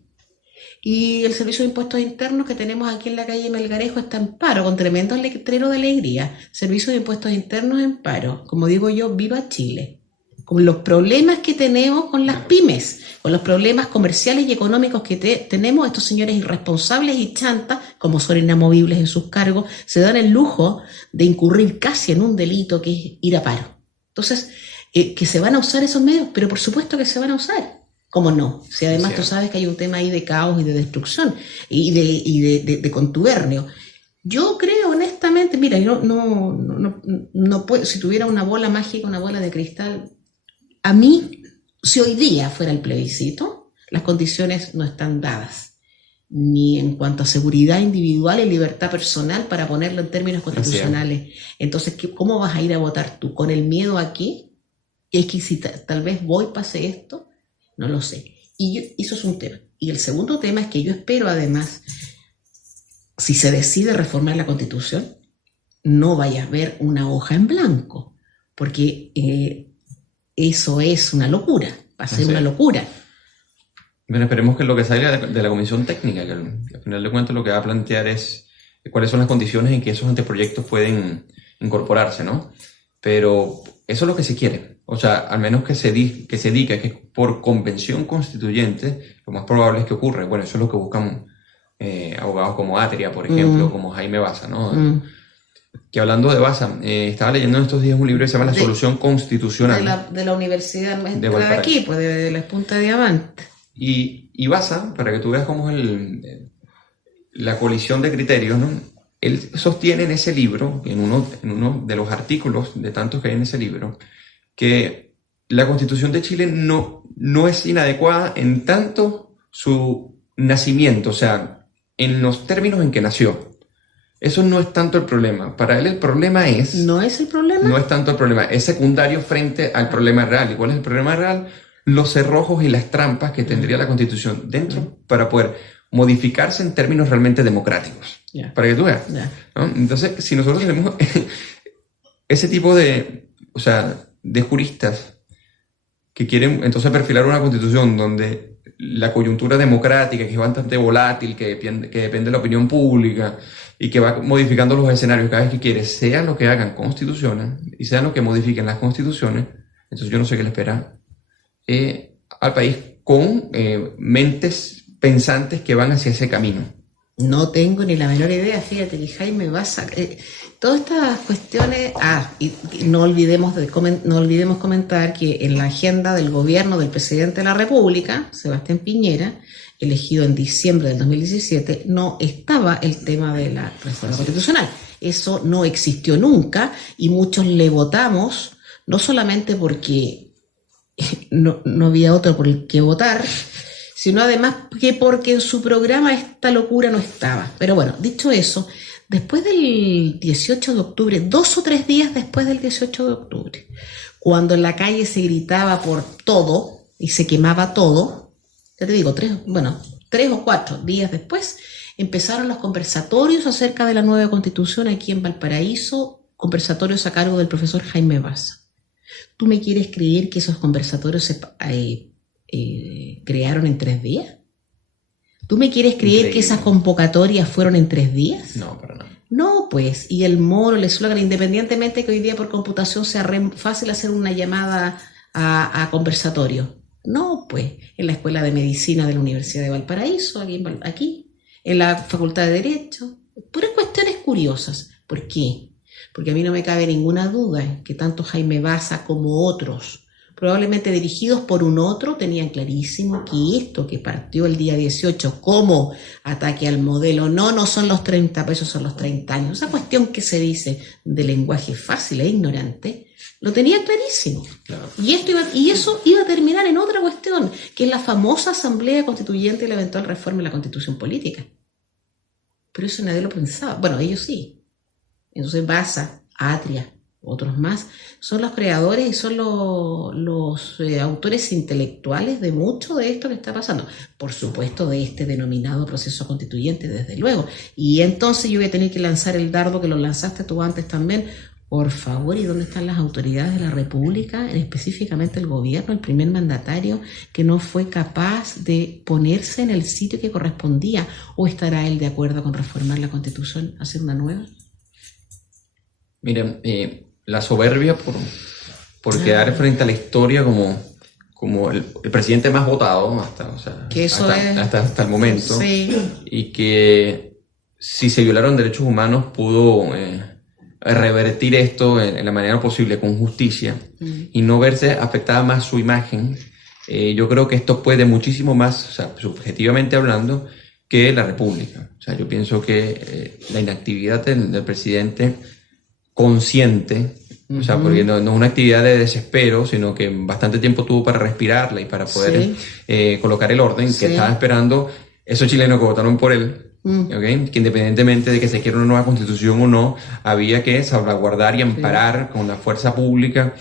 Y el Servicio de Impuestos Internos que tenemos aquí en la calle Melgarejo está en paro, con tremendo letrero de alegría. Servicio de Impuestos Internos en paro. Como digo yo, viva Chile. Con los problemas que tenemos con las pymes, con los problemas comerciales y económicos que tenemos, estos señores irresponsables y chantas, como son inamovibles en sus cargos, se dan el lujo de incurrir casi en un delito que es ir a paro. Entonces, que se van a usar esos medios, pero por supuesto que se van a usar. ¿Cómo no? Si además tú sabes que hay un tema ahí de caos y de destrucción y de contubernio. Yo creo honestamente, mira, yo no puedo, si tuviera una bola mágica, una bola de cristal, a mí, si hoy día fuera el plebiscito, las condiciones no están dadas, ni en cuanto a seguridad individual y libertad personal para ponerlo en términos constitucionales. Entonces, ¿cómo vas a ir a votar tú? ¿Con el miedo a qué? Es que si tal vez pase esto. No lo sé. Eso es un tema. Y el segundo tema es que yo espero, además, si se decide reformar la Constitución, no vayas a ver una hoja en blanco, porque eso es una locura, va a ser una locura. Bueno, esperemos que lo que salga de la comisión técnica, que al final de cuentas lo que va a plantear es cuáles son las condiciones en que esos anteproyectos pueden incorporarse, ¿no? Pero eso es lo que se quiere. O sea, al menos que se diga que por convención constituyente, lo más probable es que ocurra. Bueno, eso es lo que buscan abogados como Atria, por ejemplo, como Jaime Baza, ¿no? Que hablando de Baza, estaba leyendo en estos días un libro que se llama La Solución Constitucional. De la Universidad de aquí, pues de la Punta de Diamante. Y Baza, para que tú veas cómo es la colisión de criterios, ¿no? Él sostiene en ese libro, en uno de los artículos de tantos que hay en ese libro, que la Constitución de Chile no es inadecuada en tanto su nacimiento, o sea, en los términos en que nació. Eso no es tanto el problema. Para él el problema es... ¿No es el problema? No es tanto el problema, es secundario frente al problema real. ¿Y cuál es el problema real? Los cerrojos y las trampas que tendría la Constitución dentro para poder modificarse en términos realmente democráticos. Para que tú veas. ¿No? Entonces, si nosotros tenemos ese tipo de juristas que quieren entonces perfilar una Constitución donde la coyuntura democrática, que es bastante volátil, que depende de la opinión pública y que va modificando los escenarios cada vez que quiere, sea lo que hagan constituciones y sea lo que modifiquen las constituciones, entonces yo no sé qué le espera al país con mentes pensantes que van hacia ese camino. No tengo ni la menor idea, fíjate que Jaime Baza, todas estas cuestiones, y no olvidemos comentar que en la agenda del gobierno del presidente de la República, Sebastián Piñera, elegido en diciembre del 2017, no estaba el tema de la reforma constitucional. Eso no existió nunca y muchos le votamos, no solamente porque no había otro por el que votar, sino además que porque en su programa esta locura no estaba. Pero bueno, dicho eso, después del 18 de octubre, 2 o 3 días después del 18 de octubre, cuando en la calle se gritaba por todo y se quemaba todo, ya te digo, 3 o 4 días después, empezaron los conversatorios acerca de la nueva Constitución aquí en Valparaíso, conversatorios a cargo del profesor Jaime Baza. ¿Tú me quieres creer que esos conversatorios se crearon en 3 días? ¿Tú me quieres creer Increíble. Que esas convocatorias fueron en 3 días? No, para nada. No, pues, y el moro, el eslogan, independientemente que hoy día por computación sea fácil hacer una llamada a conversatorio. No, pues, en la Escuela de Medicina de la Universidad de Valparaíso, aquí en la Facultad de Derecho, puras cuestiones curiosas. ¿Por qué? Porque a mí no me cabe ninguna duda que tanto Jaime Baza como otros, probablemente dirigidos por un otro, tenían clarísimo que esto que partió el día 18 como ataque al modelo, no son los 30 pesos, son los 30 años. Esa cuestión que se dice de lenguaje fácil e ignorante, lo tenían clarísimo. Claro. Y eso iba a terminar en otra cuestión, que es la famosa Asamblea Constituyente y la eventual reforma de la Constitución Política. Pero eso nadie lo pensaba. Bueno, ellos sí. Entonces Baza, Atria, otros más, son los creadores y son los autores intelectuales de mucho de esto que está pasando. Por supuesto, de este denominado proceso constituyente, desde luego. Y entonces yo voy a tener que lanzar el dardo que lo lanzaste tú antes también. Por favor, ¿y dónde están las autoridades de la República, específicamente el gobierno, el primer mandatario, que no fue capaz de ponerse en el sitio que correspondía? ¿O estará él de acuerdo con reformar la Constitución, hacer una nueva? Miren, la soberbia por quedar frente a la historia como el presidente más votado hasta el momento, sí. Y que si se violaron derechos humanos pudo revertir esto en la manera posible con justicia y no verse afectada más su imagen. Yo creo que esto puede muchísimo más, o sea, subjetivamente hablando, que la República. O sea, yo pienso que la inactividad del presidente consciente, o sea, porque no es una actividad de desespero, sino que bastante tiempo tuvo para respirarla y para poder colocar el orden que estaba esperando esos chilenos que votaron por él, ¿okay? Que independientemente de que se quiera una nueva constitución o no, había que salvaguardar y amparar con la fuerza pública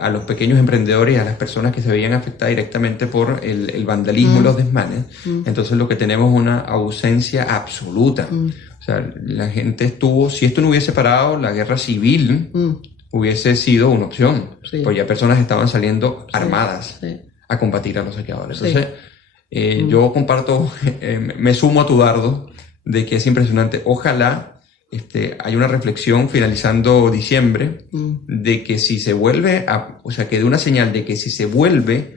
a los pequeños emprendedores y a las personas que se veían afectadas directamente por el vandalismo y los desmanes. Entonces lo que tenemos es una ausencia absoluta. O sea, la gente estuvo, si esto no hubiese parado, la guerra civil hubiese sido una opción, pues ya personas estaban saliendo armadas a combatir a los saqueadores. Entonces, yo comparto, me sumo a tu dardo de que es impresionante. Ojalá hay una reflexión finalizando diciembre de que si se vuelve o sea, que dé una señal de que si se vuelve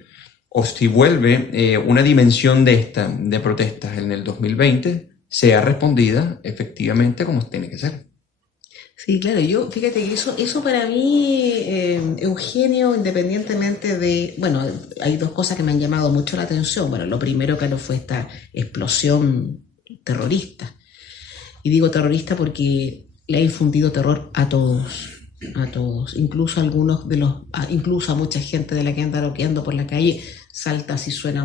o si vuelve una dimensión de protestas en el 2020, sea respondida efectivamente como tiene que ser. Sí, claro, fíjate que eso para mí, Eugenio, independientemente de, bueno, hay dos cosas que me han llamado mucho la atención. Bueno, lo primero, claro, fue esta explosión terrorista. Y digo terrorista porque le ha infundido terror a todos, incluso incluso a mucha gente de la que anda roqueando por la calle, salta si suena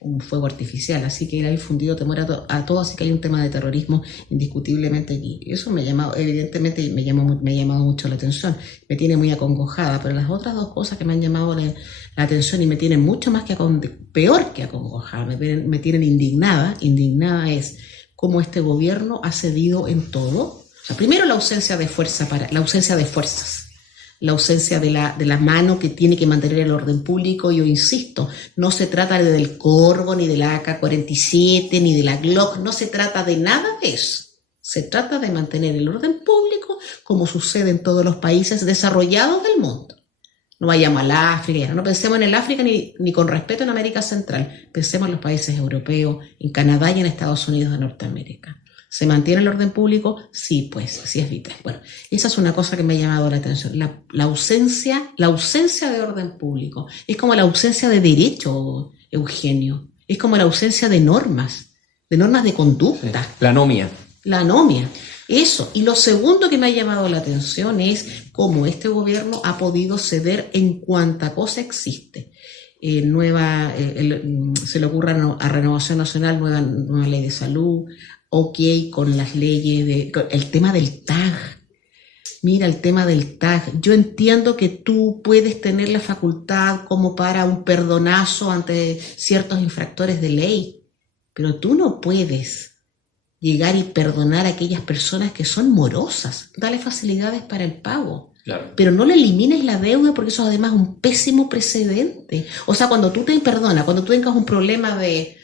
un fuego artificial, así que le ha infundido temor a todos, así que hay un tema de terrorismo indiscutiblemente aquí. Eso evidentemente me ha llamado mucho la atención, me tiene muy acongojada, pero las otras dos cosas que me han llamado la atención y me tienen mucho más peor que acongojada, me tienen indignada es cómo este gobierno ha cedido en todo. O sea, primero la ausencia de fuerzas, la ausencia de la mano que tiene que mantener el orden público. Yo insisto, no se trata del Corvo, ni de la AK-47, ni de la Glock, no se trata de nada de eso. Se trata de mantener el orden público como sucede en todos los países desarrollados del mundo. No vayamos al África, no pensemos en el África ni con respeto en América Central, pensemos en los países europeos, en Canadá y en Estados Unidos de Norteamérica. ¿Se mantiene el orden público? Sí, pues, sí es vital. Bueno, esa es una cosa que me ha llamado la atención. La ausencia de orden público. Es como la ausencia de derecho, Eugenio. Es como la ausencia de normas de conducta. Sí. La anomia. Eso. Y lo segundo que me ha llamado la atención es cómo este gobierno ha podido ceder en cuanta cosa existe. Se le ocurre a Renovación Nacional nueva ley de salud, ok, con las leyes, el tema del TAG. Mira, el tema del TAG. Yo entiendo que tú puedes tener la facultad como para un perdonazo ante ciertos infractores de ley, pero tú no puedes llegar y perdonar a aquellas personas que son morosas. Dale facilidades para el pago. Claro. Pero no le elimines la deuda porque eso además es un pésimo precedente. O sea, cuando tú cuando tú tengas un problema de,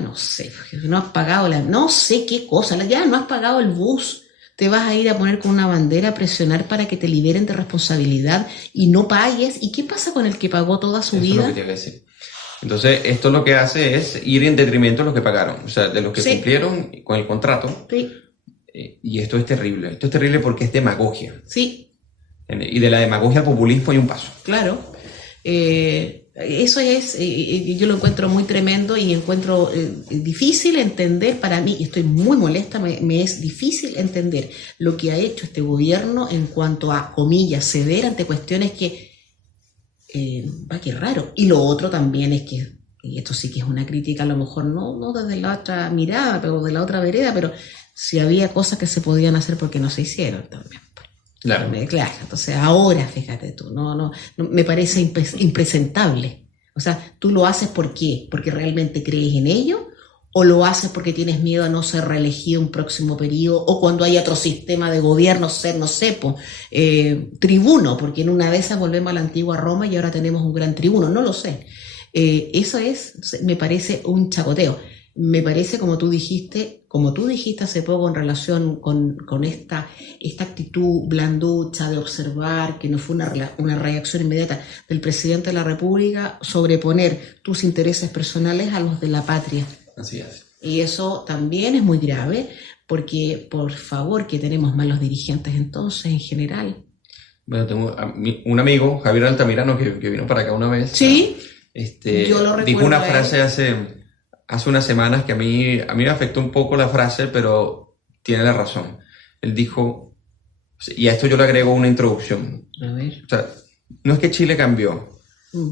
no sé, no has pagado no sé qué cosa, ya no has pagado el bus, te vas a ir a poner con una bandera a presionar para que te liberen de responsabilidad y no pagues. ¿Y qué pasa con el que pagó toda su vida? Eso es lo que te iba a decir. Entonces, esto lo que hace es ir en detrimento de los que pagaron, o sea, de los que cumplieron con el contrato. Sí. Y esto es terrible. Esto es terrible porque es demagogia. Sí. Y de la demagogia al populismo hay un paso. Claro. Eso es, yo lo encuentro muy tremendo y encuentro difícil entender para mí, y estoy muy molesta, me es difícil entender lo que ha hecho este gobierno en cuanto a, comillas, ceder ante cuestiones que, qué raro. Y lo otro también es que, y esto sí que es una crítica, a lo mejor no desde la otra mirada, pero de la otra vereda, pero si había cosas que se podían hacer porque no se hicieron también. Claro. Claro, entonces ahora, fíjate tú, no me parece impresentable. O sea, ¿tú lo haces por qué? ¿Porque realmente crees en ello? ¿O lo haces porque tienes miedo a no ser reelegido en un próximo periodo? ¿O cuando hay otro sistema de gobierno, tribuno? Porque en una de esas volvemos a la antigua Roma y ahora tenemos un gran tribuno, no lo sé. Eso me parece un chacoteo. Me parece, como tú dijiste hace poco en relación con esta actitud blanducha de observar, que no fue una reacción inmediata del presidente de la República, sobreponer tus intereses personales a los de la patria. Así es. Y eso también es muy grave, porque, por favor, que tenemos malos dirigentes entonces, en general. Bueno, tengo un amigo, Javier Altamirano, que vino para acá una vez. Sí, yo lo recuerdo. Dijo una frase hace unas semanas que a mí me afectó un poco la frase, pero tiene la razón. Él dijo, y a esto yo le agrego una introducción. A ver. O sea, no es que Chile cambió.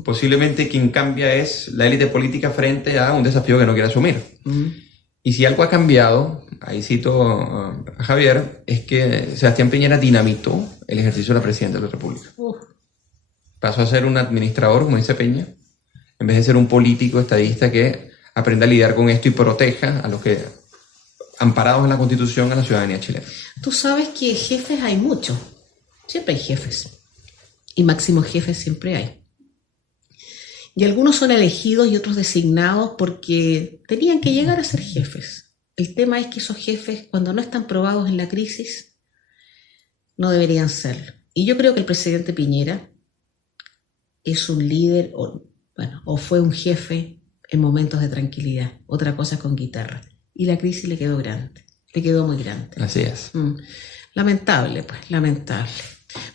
Posiblemente quien cambia es la élite política frente a un desafío que no quiere asumir. Y si algo ha cambiado, ahí cito a Javier, es que Sebastián Piñera dinamitó el ejercicio de la presidencia de la República. Pasó a ser un administrador, como dice Peña, en vez de ser un político estadista que aprenda a lidiar con esto y proteja a los que, amparados en la Constitución, a la ciudadanía chilena. Tú sabes que jefes hay muchos. Siempre hay jefes. Y máximos jefes siempre hay. Y algunos son elegidos y otros designados porque tenían que llegar a ser jefes. El tema es que esos jefes, cuando no están probados en la crisis, no deberían serlo. Y yo creo que el presidente Piñera es un líder, o fue un jefe en momentos de tranquilidad. Otra cosa con guitarra. Y la crisis le quedó grande. Le quedó muy grande. Así es. Lamentable, pues, lamentable.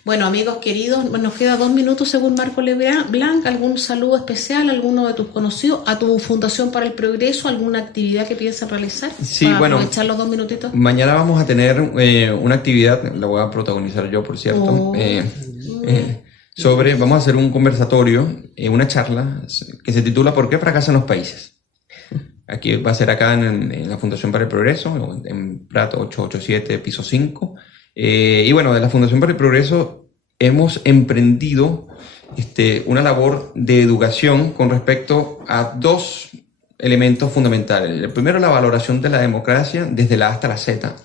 Bueno, amigos queridos, nos queda 2 minutos según Marco Leblanc. ¿Algún saludo especial a alguno de tus conocidos? ¿A tu Fundación para el Progreso? ¿Alguna actividad que piensan realizar? Sí, para bueno. aprovechar los 2 minutitos. Mañana vamos a tener una actividad, la voy a protagonizar yo, por cierto, vamos a hacer un conversatorio, una charla que se titula ¿Por qué fracasan los países? Aquí va a ser acá en la Fundación para el Progreso, en Prato 887, piso 5. Y bueno, de la Fundación para el Progreso hemos emprendido una labor de educación con respecto a 2 elementos fundamentales. El primero, la valoración de la democracia desde la A hasta la Z,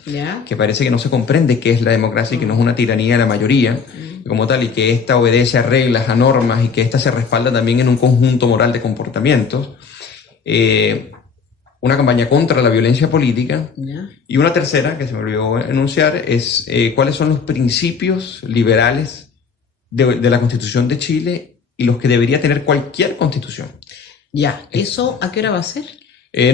que parece que no se comprende qué es la democracia y que no es una tiranía de la mayoría como tal, y que ésta obedece a reglas, a normas, y que ésta se respalda también en un conjunto moral de comportamientos. Una campaña contra la violencia política. Y una tercera, que se me olvidó enunciar, es cuáles son los principios liberales de la Constitución de Chile y los que debería tener cualquier constitución. ¿Eso a qué hora va a ser?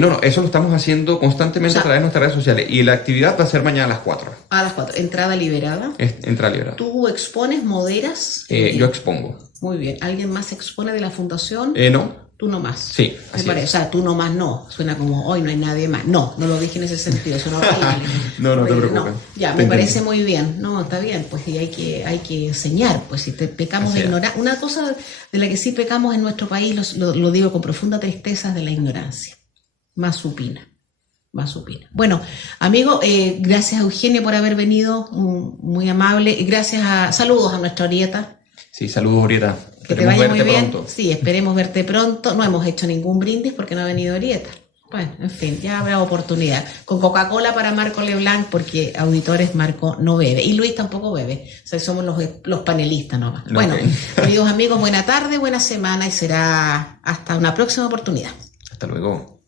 No, eso lo estamos haciendo constantemente a través de nuestras redes sociales, y la actividad va a ser mañana a las 4. A las 4. ¿Entrada liberada? Entrada liberada. ¿Tú expones, moderas? Yo expongo. Muy bien. ¿Alguien más expone de la fundación? No. Tú nomás. Sí, así es. O sea, tú nomás no. Suena como, hoy no hay nadie más. No lo dije en ese sentido. Suena horrible. No te preocupes. Me parece muy bien. No, está bien. Pues y hay que enseñar. Pues si pecamos de ignorancia. Una cosa de la que sí pecamos en nuestro país, lo digo con profunda tristeza, es de la ignorancia. Más supina. Bueno, amigo, gracias a Eugenio por haber venido. Muy amable. Y saludos a nuestra Orieta. Sí, saludos, Orieta. Que te vaya muy bien. Pronto. Sí, esperemos verte pronto. No hemos hecho ningún brindis porque no ha venido Orieta. Bueno, en fin, ya habrá oportunidad. Con Coca-Cola para Marco Leblanc, porque auditores Marco no bebe. Y Luis tampoco bebe. O sea, somos los panelistas nomás. Okay. Bueno, queridos amigos, buena tarde, buena semana y será hasta una próxima oportunidad. Hasta luego.